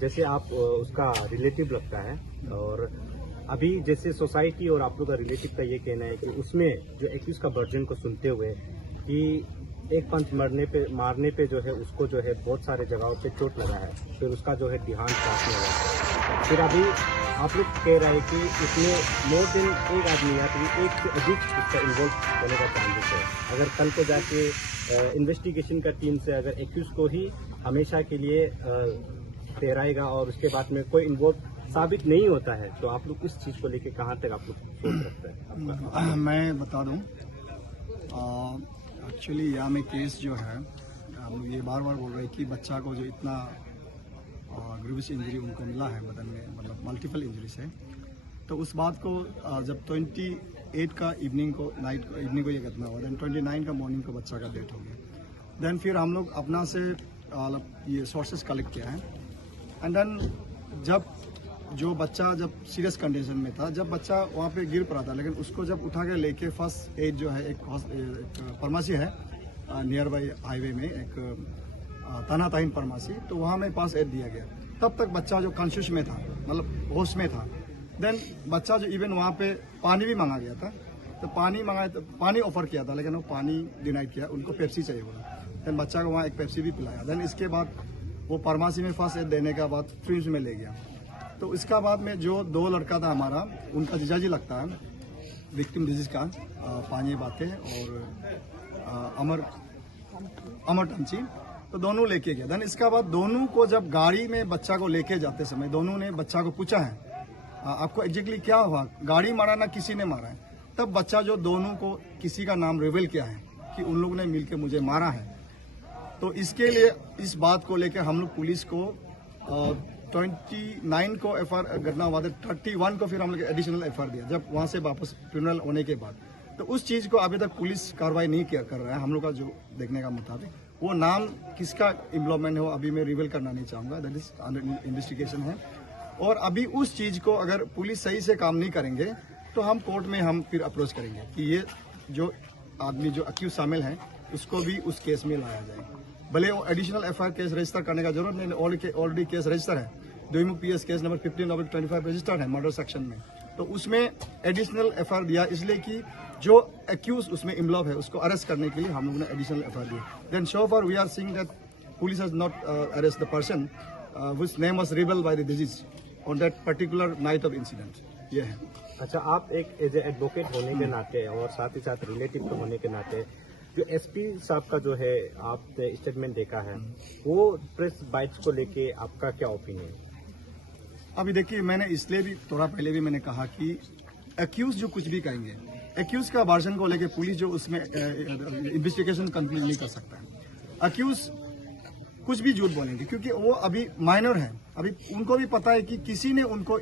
जैसे आप उसका रिलेटिव लगता है, और अभी जैसे सोसाइटी और आप लोग का रिलेटिव का ये कहना है कि उसमें जो एक्यूज का वर्जन को सुनते हुए कि एक पंच मारने पे जो है उसको जो है बहुत सारे जगहों पे चोट लगा है, फिर उसका जो है देहांत साथ में हुआ। फिर अभी आप लोग कह रहे हैं कि इसमें मोर देन एक आदमी या फिर एक से अधिक इसका इन्वॉल्व होने का चांसेस है। अगर कल को जाके इन्वेस्टिगेशन का टीम से अगर एक्यूज को ही हमेशा के लिए ठहराएगा और उसके बाद में कोई इन्वॉल्व साबित नहीं होता है, तो आप लोग इस चीज़ को लेके कहाँ तक आप लोग सोच रखते हैं? मैं बता दूं, एक्चुअली यहाँ में केस जो है, हम लोग ये बार बार बोल रहे हैं कि बच्चा को जो इतना ग्रीवियस इंजरी उनको मिला है बदन में, मतलब मल्टीपल इंजरी से, तो उस बात को जब 28 का इवनिंग को ये घटना हुआ, देन 29 का मॉर्निंग को बच्चा का डेथ हो गया। देन फिर हम लोग अपना से ये सोर्सेस कलेक्ट किया है, एंड देन जब बच्चा सीरियस कंडीशन में था, जब बच्चा वहाँ पे गिर पड़ा था, लेकिन उसको जब उठा के लेके फर्स्ट एड जो है एक फार्मेसी है नियर बाई हाईवे में, एक तानाताहीन फार्मेसी, तो वहाँ में पास एड दिया गया। तब तक बच्चा जो कॉन्शियस में था, मतलब होश में था। देन बच्चा जो इवन वहाँ पे पानी भी मांगा गया था, तो पानी ऑफर किया था, लेकिन वो पानी डिनाई किया, उनको पेप्सी चाहिए बोला। देन बच्चा को वहाँ एक पेप्सी भी पिलाया। देन इसके बाद वो फार्मेसी में फर्स्ट एड देने के बाद फ्रिज में ले गया। तो इसका बाद में जो 2 लड़का था हमारा, उनका जीजाजी लगता है विक्टिम डिजीज का, पानी बातें और अमर टंची, तो दोनों लेके गया। देन इसका बाद दोनों को जब गाड़ी में बच्चा को लेके जाते समय दोनों ने बच्चा को पूछा है आपको एग्जैक्टली क्या हुआ, गाड़ी मारा ना किसी ने मारा है। तब बच्चा जो दोनों को किसी का नाम रिवील किया है कि उन लोगों ने मिलकर मुझे मारा है। तो इसके लिए इस बात को लेकर हम लोग पुलिस को 29 को एफआईआर घटना हुआ था, 31 को फिर हम लोग एडिशनल एफआईआर दिया जब वहाँ से वापस ट्रिब्यूनल होने के बाद। तो उस चीज़ को अभी तक पुलिस कार्रवाई नहीं कर रहा है। हम लोग का जो देखने का मुताबिक वो नाम किसका इन्वॉल्वमेंट हो अभी मैं रिवील करना नहीं चाहूँगा, दैट इज अंडर इन्वेस्टिगेशन है। और अभी उस चीज़ को अगर पुलिस सही से काम नहीं करेंगे तो हम कोर्ट में हम फिर अप्रोच करेंगे कि ये जो आदमी जो अक्यूज शामिल है उसको भी उस केस में लाया जाए। भले वो एडिशनल एफआईआर केस रजिस्टर करने का जरूरत नहीं, ऑलरेडी केस रजिस्टर है, द्विमुख पीएस केस नंबर 15/25 रजिस्टर्ड है मर्डर सेक्शन में। तो उसमें एडिशनल एफआईआर दिया इसलिए कि जो एक्यूज उसमें इन्वॉल्व है उसको अरेस्ट करने के लिए हम लोगों ने एडिशनल एफआईआर दिया। Then so far we are seeing that police has not arrest the person which name was revealed by the deceased on that particular night of incident. ये है। अच्छा, आप एक एज एडवोकेट होने के नाते और साथ ही साथ रिलेटिव होने के नाते जो एसपी साहब का जो है आपने स्टेटमेंट देखा है, वो प्रेस बाइट्स को लेके आपका क्या ओपिनियन है? अभी देखिए, मैंने इसलिए भी थोड़ा पहले भी मैंने कहा कि एक्यूज जो कुछ भी कहेंगे, एक्यूज का वर्जन को लेके पुलिस जो उसमें इन्वेस्टिगेशन कंप्लीट नहीं कर सकता है। एक्यूज कुछ भी झूठ बोलेंगे क्योंकि वो अभी माइनर है। अभी उनको भी पता है कि किसी ने उनको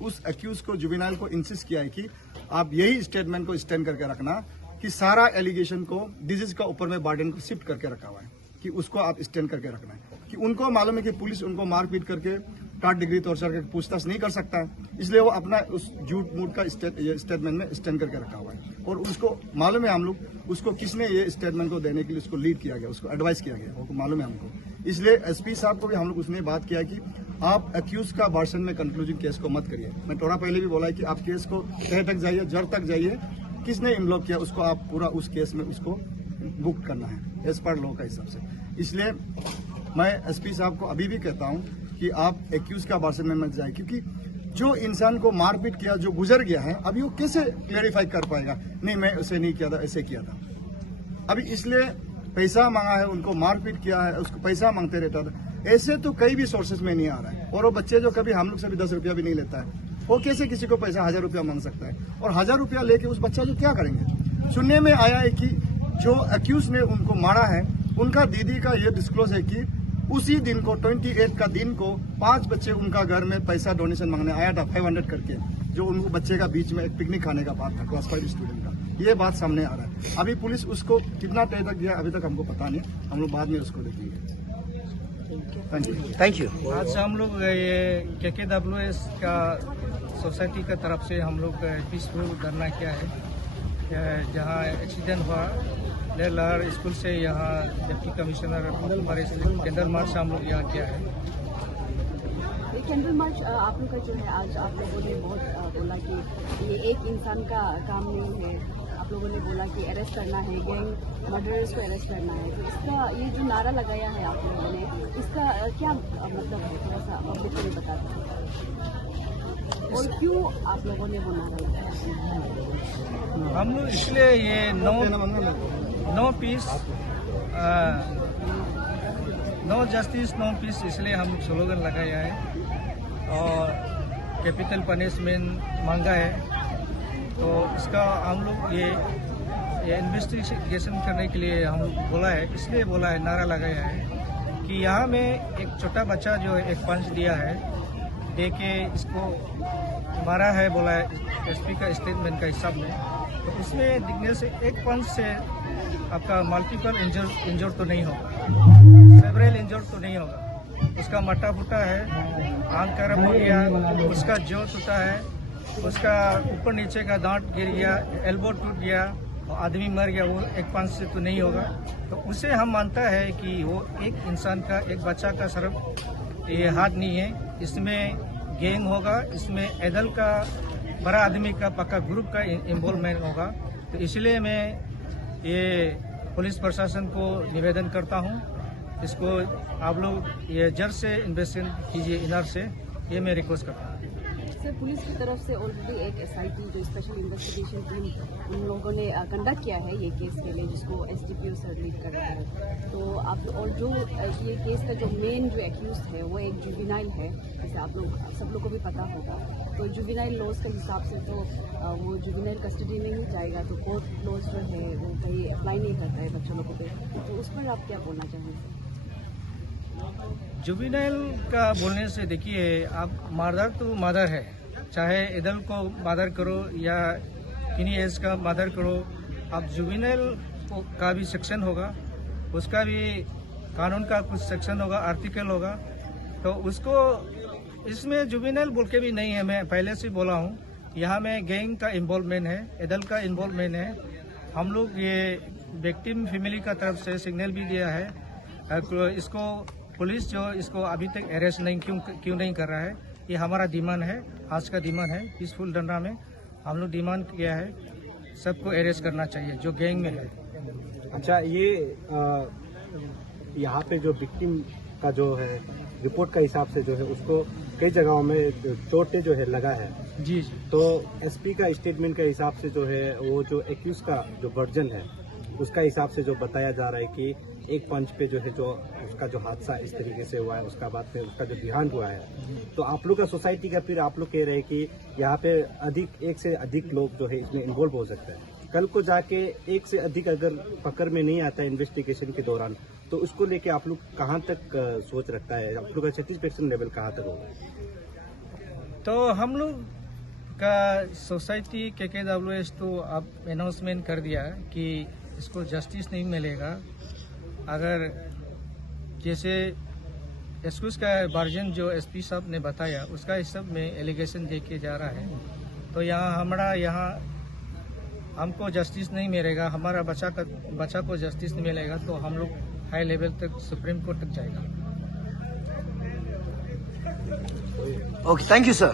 उस एक्यूज को जुवेनाइल को इंसिस्ट किया है कि आप यही स्टेटमेंट को स्टैंड करके रखना कि सारा एलिगेशन को डिजीज का ऊपर में बर्डन को शिफ्ट करके रखा हुआ है कि उसको आप स्टैंड करके रखना है। कि उनको मालूम है कि पुलिस उनको मारपीट करके 3rd डिग्री टॉर्चर करके पूछताछ नहीं कर सकता है, इसलिए वो अपना उस झूठ मूठ का स्टेटमेंट में स्टैंड करके रखा हुआ है। और उसको मालूम है हम लोग उसको किसने ये स्टेटमेंट को देने के लिए उसको लीड किया गया, उसको एडवाइस किया गया, वो मालूम है हमको। इसलिए एसपी साहब को भी हम लोग उसने बात किया कि आप एक्यूज का वर्जन में कंक्लूजन केस को मत करिए। मैं थोड़ा पहले भी बोला है कि आप केस को तह तक जाइए, जड़ तक जाइए, किसने इन्वॉल्व किया उसको आप पूरा उस केस में उसको बुक करना है एज पर लॉ का हिसाब से। इसलिए मैं एसपी साहब को अभी भी कहता हूं कि आप एक्यूज का वर्जन में मत जाए, क्योंकि जो इंसान को मारपीट किया, जो गुजर गया है, अभी वो कैसे क्लेरिफाई कर पाएगा, नहीं मैं उसे नहीं किया था, ऐसे किया था। अभी इसलिए पैसा मांगा है, उनको मारपीट किया है, उसको पैसा मांगते रहता था, ऐसे तो कई भी सोर्सेज में नहीं आ रहा है। और वो बच्चे जो कभी हम लोग से भी 10 रुपया भी नहीं लेता है, वो कैसे किसी को पैसा 1000 रुपया मांग सकता है? और 1000 रुपया लेके उस बच्चा जो क्या करेंगे? सुनने में आया है कि जो अक्यूज ने उनको मारा है, उनका दीदी का ये डिस्क्लोज है कि उसी दिन को 28 का दिन को 5 बच्चे उनका घर में पैसा डोनेशन मांगने आया था 500 करके, जो उनको बच्चे का बीच में एक पिकनिक खाने का बात था क्लास 5 स्टूडेंट का। ये बात सामने आ रहा है। अभी पुलिस उसको कितना तय तक गया अभी तक हमको पता नहीं, हम लोग बाद में उसको देखेंगे। Thank you. आज हम लोग ये KKWS का सोसाइटी का तरफ से हम लोग पीसफुल धरना किया है, जहाँ एक्सीडेंट हुआ लहर स्कूल से यहाँ डिप्टी कमिश्नर हमारे जनरल मार्च से हम लोग यहाँ किया है। कैंडल मार्च आप लोग का जो है आज आप लोगों ने बहुत बोला कि ये एक इंसान का काम नहीं है। आप लोगों ने बोला कि अरेस्ट करना है, गैंग मर्डरर्स को अरेस्ट करना है। तो इसका ये जो नारा लगाया है आप लोगों ने, इसका क्या मतलब है, थोड़ा सा पब्लिक को भी बता दें और क्यों आप लोगों ने वो नारा लगाया? हम लोग इसलिए ये no peace no justice no peace इसलिए हम लोग स्लोगन लगाया है और कैपिटल पनिशमेंट मांगा है। तो इसका हम लोग ये इन्वेस्टिगेशन करने के लिए हम बोला है, इसलिए बोला है, नारा लगाया है कि यहाँ में एक छोटा बच्चा जो एक पंच दिया है, दे के इसको मारा है, बोला है एसपी का स्टेटमेंट का हिसाब में। तो उसमें दिखने से एक पंच से आपका मल्टीपल इंजर तो नहीं होगा, सेवरल इंजर तो नहीं होगा। उसका मट्टा फुटा है, आंख खराब हो गया, उसका जो टूटा है, उसका ऊपर नीचे का दांत गिर गया, एल्बो टूट गया और आदमी मर गया, वो एक पंच से तो नहीं होगा। तो उसे हम मानता है कि वो एक इंसान का, एक बच्चा का सिर्फ ये हाथ नहीं है, इसमें गैंग होगा, इसमें एदल का बड़ा आदमी का पक्का ग्रुप का इन्वॉल्वमेंट होगा। तो इसलिए मैं ये पुलिस प्रशासन को निवेदन करता हूँ, इसको आप लोग ये जड़ से इन्वेस्टिगेशन कीजिए, इनर से, ये मैं रिक्वेस्ट करता हूँ। सर, पुलिस की तरफ से ऑलरेडी एक एसआईटी जो स्पेशल इन्वेस्टिगेशन टीम उन लोगों ने कंडक्ट किया है ये केस के लिए, जिसको एसडीपीओ सर लीड कर रहे हैं। तो आप और जो ये केस का जो मेन जो एक्यूज है वो एक जुवेनाइल है, जैसे आप लोग सब लोग को भी पता होगा। तो जुवेनाइल लॉज के हिसाब से तो वो जुवेनाइल कस्टडी में ही जाएगा, तो कोर्ट लॉज जो है वो कहीं अप्लाई नहीं करता है बच्चों लोगों पे। तो उस पर आप क्या बोलना चाहेंगे? जुवेनाइल का बोलने से देखिए, आप मर्डर तो मर्डर है, चाहे एडल्ट को मर्डर करो या किन्हीं एज का मर्डर करो, आप जुवेनाइल का भी सेक्शन होगा, उसका भी कानून का कुछ सेक्शन होगा, आर्टिकल होगा। तो उसको इसमें जुवेनाइल बोल के भी नहीं है, मैं पहले से बोला हूँ, यहाँ में गैंग का इन्वॉल्वमेंट है, एडल्ट का इन्वॉल्वमेंट है। हम लोग ये विक्टिम फैमिली का तरफ से सिग्नल भी दिया है, इसको पुलिस जो इसको अभी तक अरेस्ट नहीं क्यों नहीं कर रहा है, ये हमारा डिमांड है, आज का डिमांड है। पीसफुल धरना में हम लोग डिमांड किया है, सबको अरेस्ट करना चाहिए जो गैंग में है। अच्छा, ये यहाँ पे जो विक्टिम का जो है रिपोर्ट का हिसाब से जो है उसको कई जगहों में चोटें जो है लगा है। जी। तो एसपी का स्टेटमेंट के हिसाब से जो है वो जो एक्यूज का जो वर्जन है उसका हिसाब से जो बताया जा रहा है कि एक पंच पे जो है जो उसका जो हादसा इस तरीके से हुआ है, उसका बाद में उसका जो देहांत हुआ है। तो आप लोग का सोसाइटी का फिर आप लोग कह रहे हैं कि यहाँ पे एक से अधिक लोग जो है इसमें इन्वॉल्व हो सकते हैं। कल को जाके एक से अधिक अगर पकड़ में नहीं आता है इन्वेस्टिगेशन के दौरान, तो उसको लेके आप लोग कहाँ तक सोच रखता है, आप लोग का सेटिस्फेक्शन लेवल कहाँ तक होगा? तो हम लोग का सोसाइटी KKWS तो अब अनाउंसमेंट कर दिया कि इसको जस्टिस नहीं मिलेगा। अगर जैसे एक्सक्यूज का वर्जन जो एसपी साहब ने बताया उसका हिसाब में एलिगेशन दे के जा रहा है, तो यहाँ हमको जस्टिस नहीं मिलेगा, हमारा बच्चा को जस्टिस नहीं मिलेगा, तो हम लोग हाई लेवल तक सुप्रीम कोर्ट तक जाएगा। Okay, thank you sir.